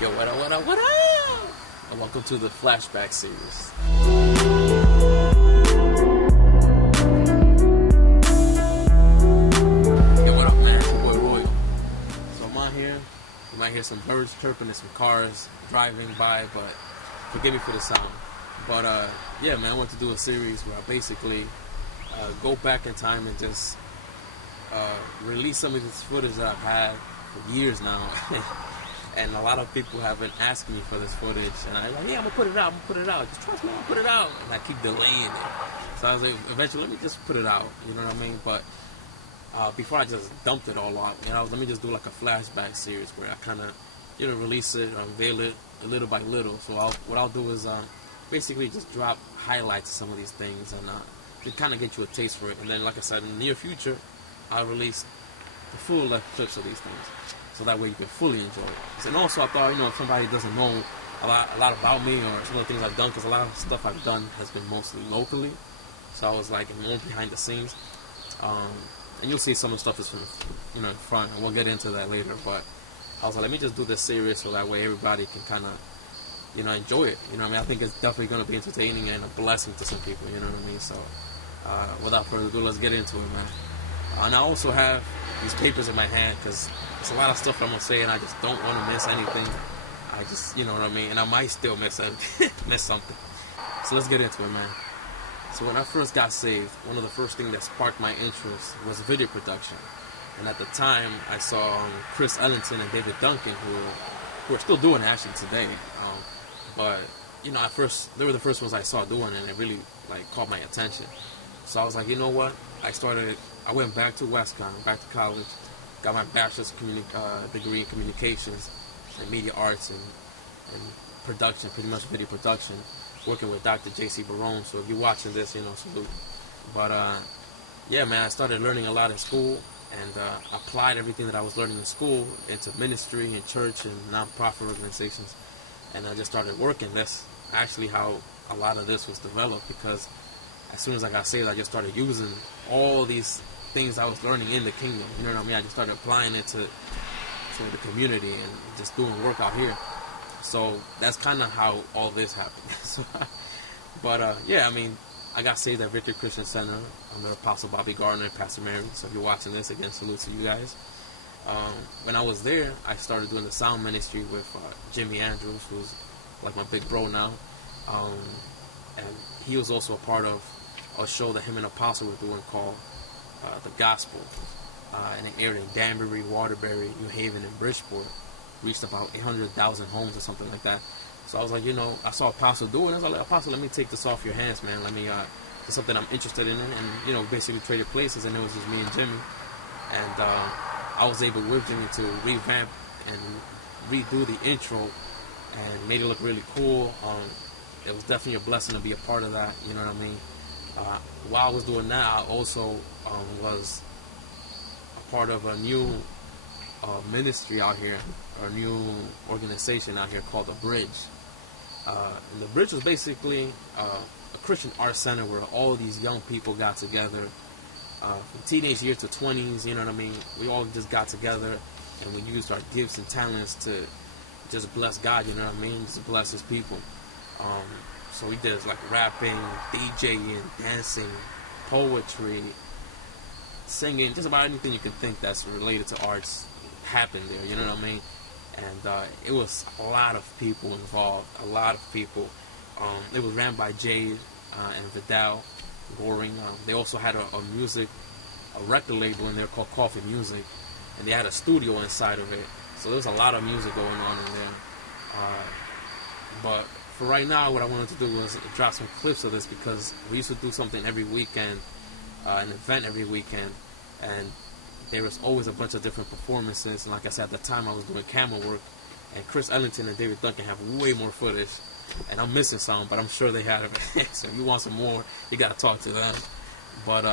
Yo, what up, what up, what up? And welcome to the Flashback Series. Yo, what up, man? It's your boy Royal. So I'm out here. You might hear some birds chirping and some cars driving by, but forgive me for the sound. But yeah, man, I want to do a series where I basically go back in time and just release some of this footage that I've had for years now. And a lot of people have been asking me for this footage, and I'm like, yeah, I'm gonna put it out, just trust me, I'm gonna put it out. And I keep delaying it. So I was like, eventually, let me just put it out, you know what I mean? But before I just dumped it all out, let me just do like a flashback series where I kind of, release it, unveil it little by little. So what I'll do is basically just drop highlights of some of these things and to kind of get you a taste for it. And then, like I said, in the near future, I'll release the full length clips of these things, so that way you can fully enjoy it. And also, I thought, if somebody doesn't know a lot about me or some of the things I've done, because a lot of stuff I've done has been mostly locally, so I was like more behind the scenes. And you'll see some of the stuff is from, in front, and we'll get into that later. But I was like, let me just do this series so that way everybody can kind of, enjoy it. I think it's definitely going to be entertaining and a blessing to some people. You know what I mean? So, without further ado, let's get into it, man. And I also have these papers in my hand because there's a lot of stuff I'm gonna say, and I just don't want to miss anything. I just, you know what I mean, and I might still miss something. So let's get into it, man. So when I first got saved, one of the first things that sparked my interest was video production. And at the time, I saw Chris Ellington and David Duncan, who are still doing it actually today. But at first, they were the first ones I saw doing it, and it really caught my attention. So I was like, you know what? I went back to Westcon, back to college, got my bachelor's degree in communications and media arts and production, pretty much video production, working with Dr. J.C. Barone. So if you're watching this, salute. But yeah, man, I started learning a lot in school and applied everything that I was learning in school into ministry and church and nonprofit organizations. And I just started working. That's actually how a lot of this was developed, because as soon as I got saved, I just started using all these things I was learning in the kingdom. You know what I mean? I just started applying it to the community and just doing work out here. So that's kind of how all this happened. But yeah, I got saved at Victory Christian Center under Apostle Bobby Gardner and Pastor Mary. So if you're watching this, again, salute to you guys. When I was there, I started doing the sound ministry with Jimmy Andrews, who's like my big bro now. And he was also a part of a show that him and Apostle were doing called The Gospel. And it aired in Danbury, Waterbury, New Haven, and Bridgeport. Reached about 800,000 homes or something like that. So I was like, I saw Apostle do it. I was like, Apostle, let me take this off your hands, man. Let me, it's something I'm interested in. And, basically traded places, and it was just me and Jimmy. And I was able with Jimmy to revamp and redo the intro and made it look really cool. It was definitely a blessing to be a part of that, you know what I mean? While I was doing that, I also was a part of a new ministry out here, or a new organization out here called The Bridge. And The Bridge was basically a Christian art center where all of these young people got together, from teenage years to 20s, you know what I mean? We all just got together and we used our gifts and talents to just bless God, you know what I mean? Just bless His people. So we did rapping, DJing, dancing, poetry, singing, just about anything you can think that's related to arts happened there, you know what I mean? And it was a lot of people involved, a lot of people. It was ran by Jade and Vidal Goring. They also had a record label in there called Coffee Music, and they had a studio inside of it. So there was a lot of music going on in there. But for right now, what I wanted to do was drop some clips of this, because we used to do something every weekend, an event every weekend, and there was always a bunch of different performances. And like I said, at the time I was doing camera work, and Chris Ellington and David Duncan have way more footage, and I'm missing some, but I'm sure they had it. So if you want some more, you got to talk to them. But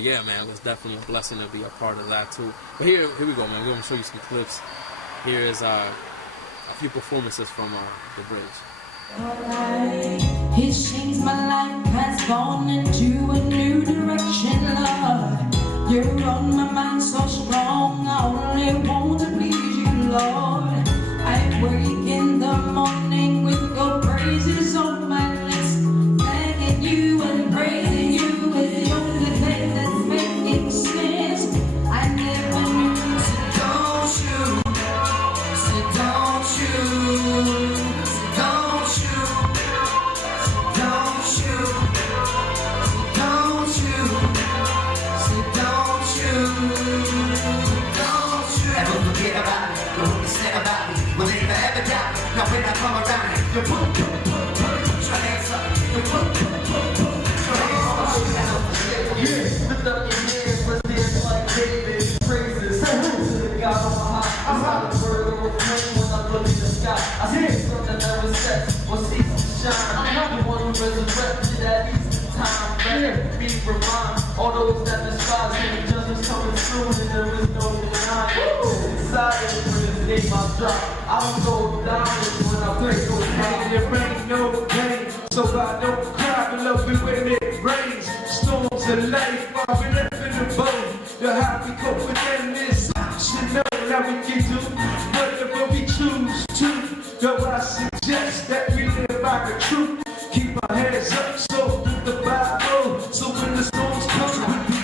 yeah, man, it was definitely a blessing to be a part of that too. But here we go, man. We're going to show you some clips. Here is a few performances from The Bridge. He sings my life has gone into a new direction, Lord. You're on my mind so strong, I only want to please you, Lord. I pray you Hear me remind all those that despise him. Justice coming soon and there is no denying. Silence when his name I drop. I don't go down when I play no pain. There ain't no pain, so I don't cry. But love it when it rains. Storms of life, I've been up in the boat. The happy cope with them is should know that we can do whatever we choose to. Though I suggest that we live by the truth. Keep our heads up, so through the Bible. So when the storms come, we be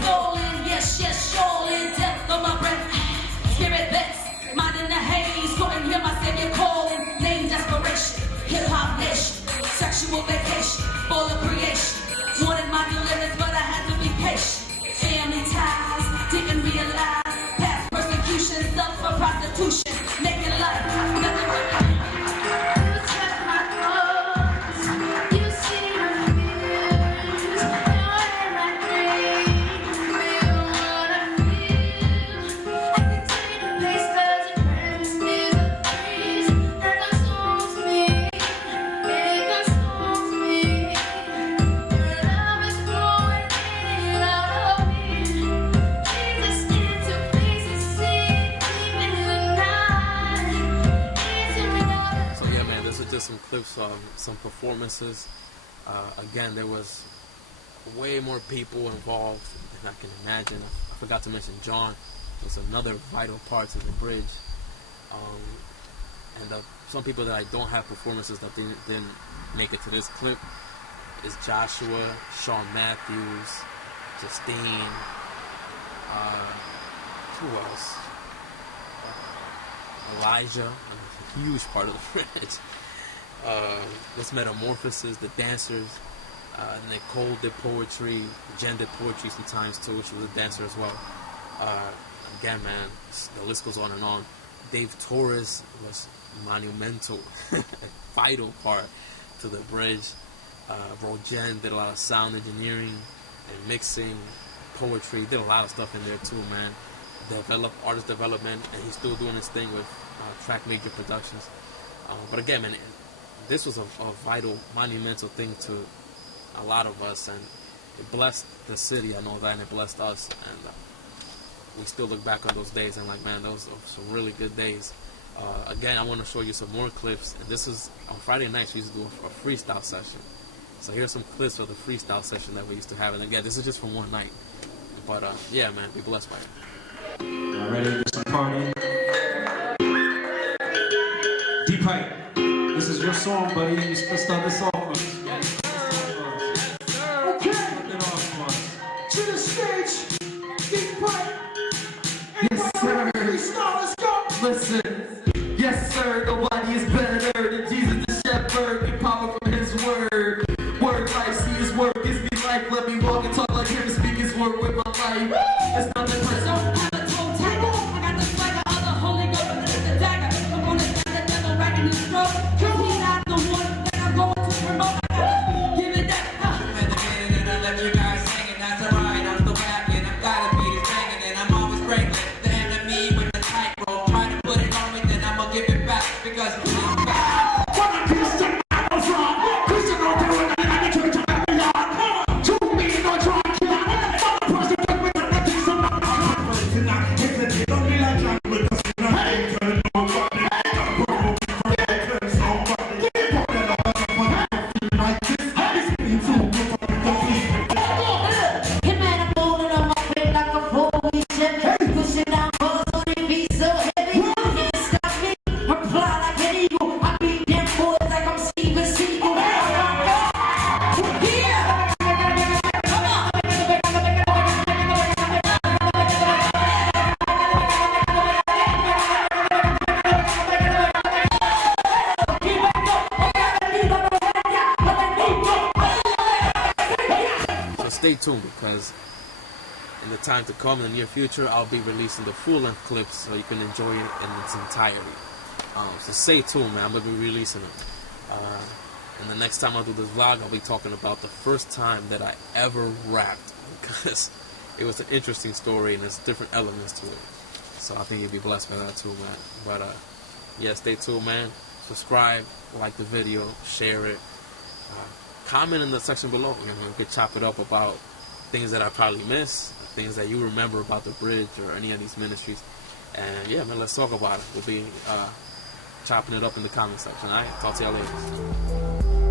Falling, yes, yes, surely. Death on my breath. Spirit best. Mind in the haze. Couldn't hear my savior calling. Name desperation. Hip hop nation. Sexual vacation. Full of creation. Wanted my deliverance, but I had to be patient. Family ties. Didn't realize. Past persecution. Love for prostitution. Making life. Some clips of some performances. Again, there was way more people involved than I can imagine. I forgot to mention John was another vital part to the bridge. And some people that I don't have performances that didn't make it to this clip is Joshua, Sean Matthews, Justine, who else? Elijah, a huge part of the bridge. This Metamorphosis, the dancers, Nicole did poetry, Jen did poetry sometimes too, she was a dancer as well. Again, man, the list goes on and on. Dave Torres was monumental, a vital part to the bridge. Bro Jen did a lot of sound engineering and mixing, poetry, did a lot of stuff in there too, man. Developed artist development, and he's still doing his thing with Track Major Productions. But again, man, this was a vital, monumental thing to a lot of us, and it blessed the city, I know that, and it blessed us, and we still look back on those days and like, man, those were some really good days. Again, I want to show you some more clips, and this is, on Friday nights, we used to do a freestyle session. So here's some clips of the freestyle session that we used to have, and again, this is just from one night. But yeah, man, be blessed by it. Y'all ready to get some party? Deep Pipe. This is your song, buddy. You're supposed to start this off with. Yes, sir. Okay. Start it off to the stage. Deep Pipe. Yes, sir. Freestyle, let's go. Listen. Yes, sir. Nobody is better than Jesus the Shepherd. Get power from His word. Word life, see His word gives me life. Let me walk and talk like Him and speak His word with my life. It's not the person. Stay tuned, because in the time to come, in the near future, I'll be releasing the full-length clips so you can enjoy it in its entirety. So stay tuned, man. I'm going to be releasing them. And the next time I do this vlog, I'll be talking about the first time that I ever rapped, because it was an interesting story and there's different elements to it. So I think you'll be blessed by that too, man. But yeah, stay tuned, man. Subscribe, like the video, share it. comment in the section below. You know, we could chop it up about things that I probably missed, things that you remember about the bridge or any of these ministries. And yeah, man, let's talk about it. We'll be chopping it up in the comment section. All right, talk to y'all later.